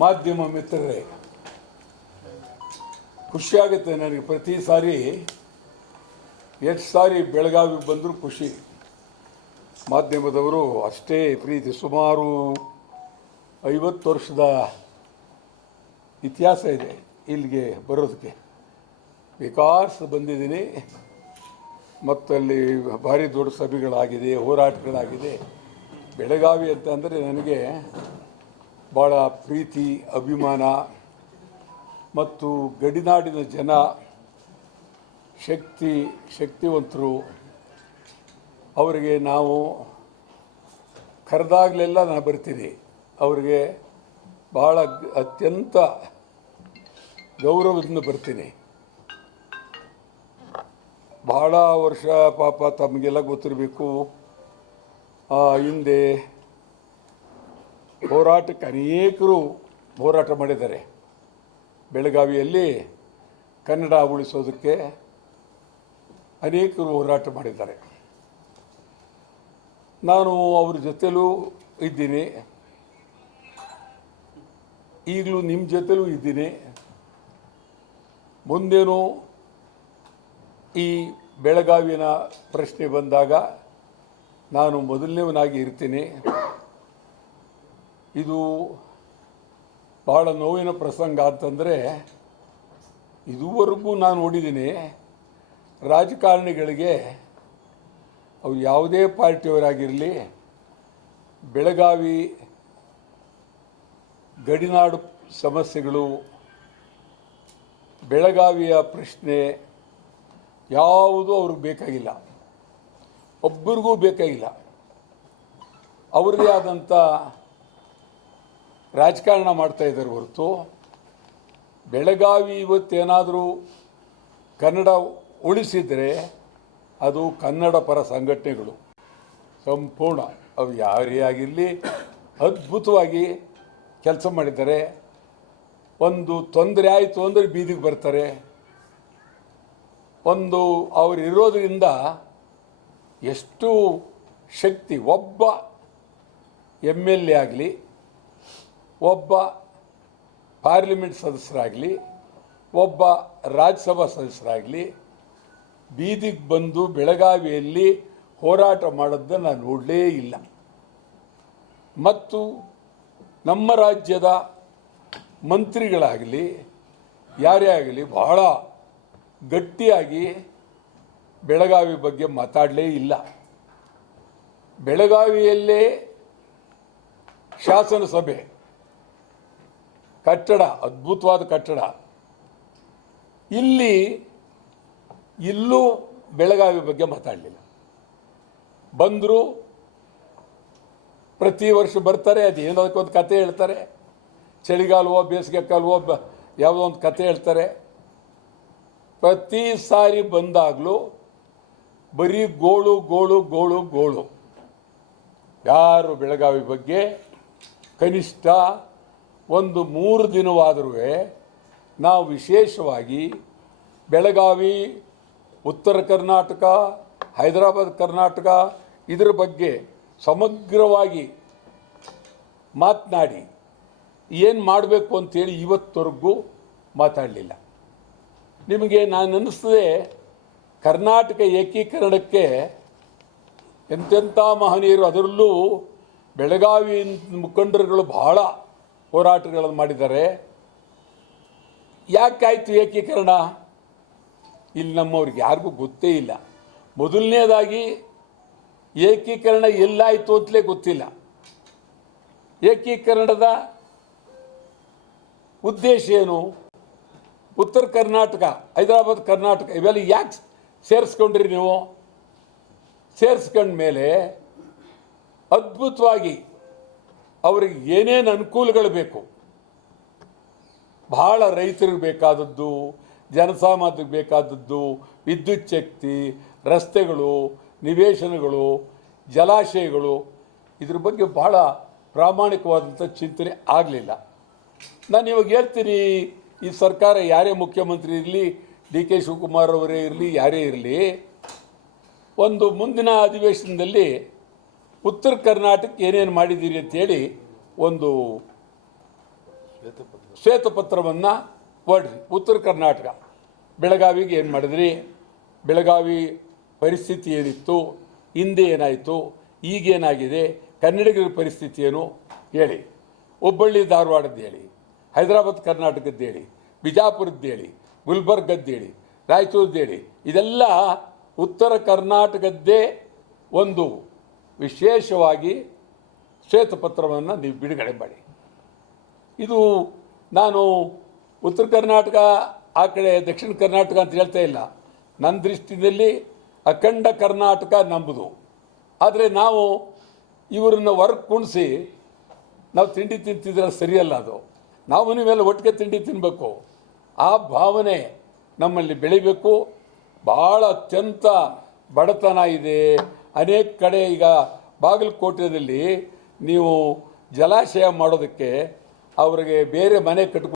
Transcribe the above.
ಮಾಧ್ಯಮ ಮಿತ್ರರೇ, ಖುಷಿಯಾಗುತ್ತೆ ನನಗೆ. ಪ್ರತಿ ಸಾರಿ ಎಷ್ಟು ಸಾರಿ ಬೆಳಗಾವಿಗೆ ಬಂದರೂ ಖುಷಿ. ಮಾಧ್ಯಮದವರು ಅಷ್ಟೇ ಪ್ರೀತಿ. ಸುಮಾರು 50 ವರ್ಷದ ಇತಿಹಾಸ ಇದೆ ಇಲ್ಲಿಗೆ ಬರೋದಕ್ಕೆ. ವಿಕಾಸ್ ಬಂದಿದ್ದೀನಿ ಮತ್ತು ಅಲ್ಲಿ ಭಾರಿ ದೊಡ್ಡ ಸಭೆಗಳಾಗಿದೆ, ಹೋರಾಟಗಳಾಗಿದೆ. ಬೆಳಗಾವಿ ಅಂತಂದರೆ ನನಗೆ ಭಾಳ ಪ್ರೀತಿ, ಅಭಿಮಾನ. ಮತ್ತು ಗಡಿನಾಡಿನ ಜನ ಶಕ್ತಿವಂತರು. ಅವರಿಗೆ ನಾವು ಕರೆದಾಗಲೆಲ್ಲ ನಾನು ಬರ್ತೀನಿ. ಅವರಿಗೆ ಭಾಳ ಅತ್ಯಂತ ಗೌರವದಿಂದ ಬರ್ತೀನಿ. ಭಾಳ ವರ್ಷ ಪಾಪ ತಮಗೆಲ್ಲ ಗೊತ್ತಿರಬೇಕು, ಹಿಂದೆ ಹೋರಾಟಕ್ಕೆ ಅನೇಕರು ಹೋರಾಟ ಮಾಡಿದ್ದಾರೆ. ಬೆಳಗಾವಿಯಲ್ಲಿ ಕನ್ನಡ ಉಳಿಸೋದಕ್ಕೆ ಅನೇಕರು ಹೋರಾಟ ಮಾಡಿದ್ದಾರೆ. ನಾನು ಅವ್ರ ಜೊತೆಲೂ ಇದ್ದೀನಿ, ಈಗಲೂ ನಿಮ್ಮ ಜೊತೆಲೂ ಇದ್ದೀನಿ. ಮುಂದೇನು ಈ ಬೆಳಗಾವಿನ ಪ್ರಶ್ನೆ ಬಂದಾಗ ನಾನು ಮೊದಲನೇವನಾಗಿ ಇರ್ತೀನಿ. ಇದು ಭಾಳ ನೋವಿನ ಪ್ರಸಂಗ ಅಂತಂದರೆ, ಇದುವರೆಗೂ ನಾನು ನೋಡಿದ್ದೀನಿ ರಾಜಕಾರಣಿಗಳಿಗೆ, ಅವ್ರು ಯಾವುದೇ ಪಾರ್ಟಿಯವರಾಗಿರಲಿ, ಬೆಳಗಾವಿ ಗಡಿನಾಡು ಸಮಸ್ಯೆಗಳು, ಬೆಳಗಾವಿಯ ಪ್ರಶ್ನೆ ಯಾವುದೂ ಅವ್ರಿಗೆ ಬೇಕಾಗಿಲ್ಲ, ಒಬ್ಬರಿಗೂ ಬೇಕಾಗಿಲ್ಲ. ಅವ್ರದ್ದೇ ಆದಂಥ ರಾಜಕಾರಣ ಮಾಡ್ತಾಯಿದ್ದಾರೆ ಹೊರತು, ಬೆಳಗಾವಿ ಇವತ್ತೇನಾದರೂ ಕನ್ನಡ ಉಳಿಸಿದರೆ ಅದು ಕನ್ನಡ ಪರ ಸಂಘಟನೆಗಳು ಸಂಪೂರ್ಣ, ಅವು ಯಾರೇ ಆಗಿರಲಿ ಅದ್ಭುತವಾಗಿ ಕೆಲಸ ಮಾಡಿದ್ದಾರೆ. ಒಂದು ತೊಂದರೆ ಆಯಿತು ಅಂದರೆ ಬೀದಿಗೆ ಬರ್ತಾರೆ. ಒಂದು ಅವರು ಇರೋದರಿಂದ ಎಷ್ಟು ಶಕ್ತಿ. ಒಬ್ಬ MLA ಆಗಲಿ, ಒಬ್ಬ ಪಾರ್ಲಿಮೆಂಟ್ ಸದಸ್ಯರಾಗಲಿ, ಒಬ್ಬ ರಾಜ್ಯಸಭಾ ಸದಸ್ಯರಾಗಲಿ ಬೀದಿಗೆ ಬಂದು ಬೆಳಗಾವಿಯಲ್ಲಿ ಹೋರಾಟ ಮಾಡೋದನ್ನು ನಾನು ನೋಡಲೇ ಇಲ್ಲ. ಮತ್ತು ನಮ್ಮ ರಾಜ್ಯದ ಮಂತ್ರಿಗಳಾಗಲಿ ಯಾರೇ ಆಗಲಿ ಬಹಳ ಗಟ್ಟಿಯಾಗಿ ಬೆಳಗಾವಿ ಬಗ್ಗೆ ಮಾತಾಡಲೇ ಇಲ್ಲ. ಬೆಳಗಾವಿಯಲ್ಲೇ ಶಾಸನಸಭೆ ಕಟ್ಟಡ, ಅದ್ಭುತವಾದ ಕಟ್ಟಡ. ಇಲ್ಲೂ ಬೆಳಗಾವಿ ಬಗ್ಗೆ ಮಾತಾಡಲಿಲ್ಲ. ಬಂದರು, ಪ್ರತಿ ವರ್ಷ ಬರ್ತಾರೆ, ಅದು ಏನದಕ್ಕೊಂದು ಕತೆ ಹೇಳ್ತಾರೆ. ಚಳಿಗಾಲವೋ ಬೇಸಿಗೆ ಕಾಲವೋ ಯಾವುದೋ ಒಂದು ಕತೆ ಹೇಳ್ತಾರೆ. ಪ್ರತಿ ಸಾರಿ ಬಂದಾಗಲೂ ಬರೀ ಗೋಳು ಗೋಳು ಗೋಳು ಗೋಳು. ಯಾರು ಬೆಳಗಾವಿ ಬಗ್ಗೆ ಕನಿಷ್ಠ ಒಂದು 3 ದಿನವಾದರೂ ನಾವು ವಿಶೇಷವಾಗಿ ಬೆಳಗಾವಿ, ಉತ್ತರ ಕರ್ನಾಟಕ, ಹೈದರಾಬಾದ್ ಕರ್ನಾಟಕ ಇದರ ಬಗ್ಗೆ ಸಮಗ್ರವಾಗಿ ಮಾತನಾಡಿ ಏನು ಮಾಡಬೇಕು ಅಂತೇಳಿ ಇವತ್ತವರೆಗೂ ಮಾತಾಡಲಿಲ್ಲ. ನಿಮಗೆ ನಾನು ಅನ್ನಿಸ್ತದೆ, ಕರ್ನಾಟಕ ಏಕೀಕರಣಕ್ಕೆ ಎಂತೆಂಥ ಮಹನೀಯರು, ಅದರಲ್ಲೂ ಬೆಳಗಾವಿ ಮುಖಂಡರುಗಳು ಬಹಳ ಹೋರಾಟಗಳನ್ನು ಮಾಡಿದ್ದಾರೆ. ಯಾಕಾಯಿತು ಏಕೀಕರಣ? ಇಲ್ಲಿ ನಮ್ಮವ್ರಿಗೆ ಯಾರಿಗೂ ಗೊತ್ತೇ ಇಲ್ಲ. ಮೊದಲನೇದಾಗಿ ಏಕೀಕರಣ ಎಲ್ಲಾಯಿತು ಅಂತಲೇ ಗೊತ್ತಿಲ್ಲ. ಏಕೀಕರಣದ ಉದ್ದೇಶ ಏನು? ಉತ್ತರ ಕರ್ನಾಟಕ, ಹೈದರಾಬಾದ್ ಕರ್ನಾಟಕ ಇವೆಲ್ಲ ಯಾಕೆ ಸೇರಿಸ್ಕೊಂಡ್ರಿ ನೀವು? ಸೇರಿಸ್ಕೊಂಡ ಮೇಲೆ ಅದ್ಭುತವಾಗಿ ಅವ್ರಿಗೆ ಏನೇನು ಅನುಕೂಲಗಳು ಬೇಕು, ಭಾಳ ರೈತರಿಗೆ ಬೇಕಾದದ್ದು, ಜನಸಾಮಾನ್ಯರಿಗೆ ಬೇಕಾದದ್ದು, ವಿದ್ಯುತ್ ಶಕ್ತಿ, ರಸ್ತೆಗಳು, ನಿವೇಶನಗಳು, ಜಲಾಶಯಗಳು, ಇದ್ರ ಬಗ್ಗೆ ಭಾಳ ಪ್ರಾಮಾಣಿಕವಾದಂಥ ಚಿಂತನೆ ಆಗಲಿಲ್ಲ. ನಾನು ಇವಾಗ ಹೇಳ್ತೀನಿ, ಈ ಸರ್ಕಾರ ಯಾರೇ ಮುಖ್ಯಮಂತ್ರಿ ಇರಲಿ, DK ಶಿವಕುಮಾರ್ ಅವರೇ ಇರಲಿ, ಯಾರೇ ಇರಲಿ, ಒಂದು ಮುಂದಿನ ಅಧಿವೇಶನದಲ್ಲಿ ಉತ್ತರ ಕರ್ನಾಟಕಕ್ಕೆ ಏನೇನು ಮಾಡಿದ್ದೀರಿ ಅಂಥೇಳಿ ಒಂದು ಶ್ವೇತಪತ್ರವನ್ನು ಹೊರಡ್ರಿ. ಉತ್ತರ ಕರ್ನಾಟಕ ಬೆಳಗಾವಿಗೆ ಏನು ಮಾಡಿದ್ರಿ, ಬೆಳಗಾವಿ ಪರಿಸ್ಥಿತಿ ಏನಿತ್ತು, ಹಿಂದೆ ಏನಾಯಿತು, ಈಗೇನಾಗಿದೆ, ಕನ್ನಡಿಗರ ಪರಿಸ್ಥಿತಿ ಏನು ಹೇಳಿ. ಹುಬ್ಬಳ್ಳಿ ಧಾರವಾಡದ್ದು ಹೇಳಿ, ಹೈದರಾಬಾದ್ ಕರ್ನಾಟಕದ್ದು ಹೇಳಿ, ಬಿಜಾಪುರದ್ದು ಹೇಳಿ, ಗುಲ್ಬರ್ಗದ್ದು ಹೇಳಿ, ರಾಯಚೂರದ್ದು ಹೇಳಿ. ಇದೆಲ್ಲ ಉತ್ತರ ಕರ್ನಾಟಕದ್ದೇ ಒಂದು ವಿಶೇಷವಾಗಿ ಶ್ವೇತಪತ್ರವನ್ನು ನೀವು ಬಿಡುಗಡೆ ಮಾಡಿ. ಇದು ನಾನು ಉತ್ತರ ಕರ್ನಾಟಕ ಆ ಕಡೆ ದಕ್ಷಿಣ ಕರ್ನಾಟಕ ಅಂತ ಹೇಳ್ತಾ ಇಲ್ಲ. ನನ್ನ ದೃಷ್ಟಿಯಲ್ಲಿ ಅಖಂಡ ಕರ್ನಾಟಕ ನಂಬುದು. ಆದರೆ ನಾವು ಇವರನ್ನು ಹೊರಗೆ ಕುಣಿಸಿ ನಾವು ತಿಂಡಿ ತಿಂತಿದ್ರೆ ಸರಿಯಲ್ಲ. ಅದು ನಾವು ನೀವೆಲ್ಲ ಒಟ್ಟಿಗೆ ತಿಂಡಿ ತಿನ್ನಬೇಕು. ಆ ಭಾವನೆ ನಮ್ಮಲ್ಲಿ ಬೆಳಿಬೇಕು. ಭಾಳ ಅತ್ಯಂತ ಬಡತನ ಇದೆ ಅನೇಕ ಕಡೆ. ಈಗ ಬಾಗಲಕೋಟೆಯಲ್ಲಿ ನೀವು ಜಲಾಶಯ ಮಾಡೋದಕ್ಕೆ ಅವರಿಗೆ ಬೇರೆ ಮನೆ ಕಟ್ಕೊಂಡು